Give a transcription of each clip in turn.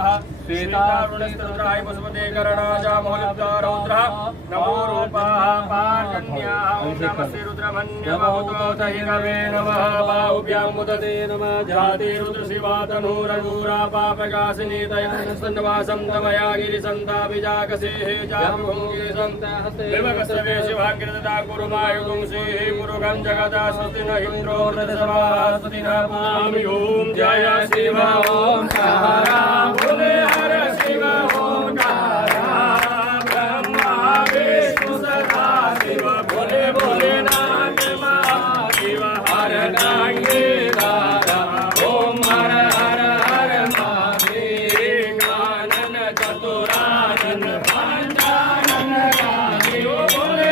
श्वेतारुणस्त्रद्राय पशुपते करणाजामोलिप्तारौद्रः नमो रूपाः पार्जन्याः नमस्ते रुद्रमन्यमहुतो तैरवे नमः बाहुभ्यां मुदते नमः जाते रुद्रशिवातनूरगूरा पापकाशिनी दयानस्तन्वासं तमया गिरिसन्ताभिजाकसेः जाभुङ्गिरिसं विभकस्तवे शिवाङ्गिरतदा कुरुमायुगुंसेः मुरुगं जगदा स्वस्ति न इन्द्रो वृतसभाः स्वस्ति न पामि ॐ जय शिव ॐ हर भोले हर शिव ओंकारा ब्रह्मा विष्णु सदा शिव भोले भोलेनाथ महादेव हर नागेदारा ओम हर हर हर महादेव कानन चतुरानन पंचानन गादेव भोले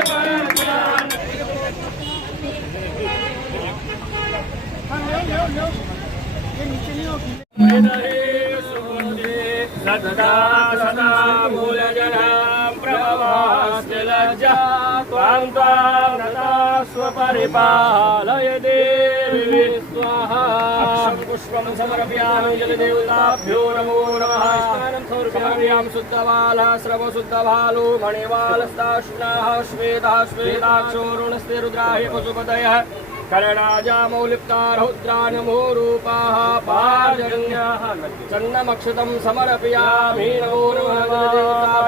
सदा सदा मूलजनां प्रभवास्ति लज्जा त्वां त्वां नता स्वपरिपालय देवी स्वाहा अक्षं पुष्पं समर्पयामि जलदेवताभ्यो नमो नमः स्नानं समर्पयामि शुद्धबालः श्रवशुद्धबालो मणिबालस्ताश्नाः श्वेतः श्वेताक्षोरुणस्ते रुद्राय पशुपतयः करणाजामौलिप्तारौद्रा नमो रूपाः पार्जन्याः चन्नमक्षतं समर्पयामि नमो नमः।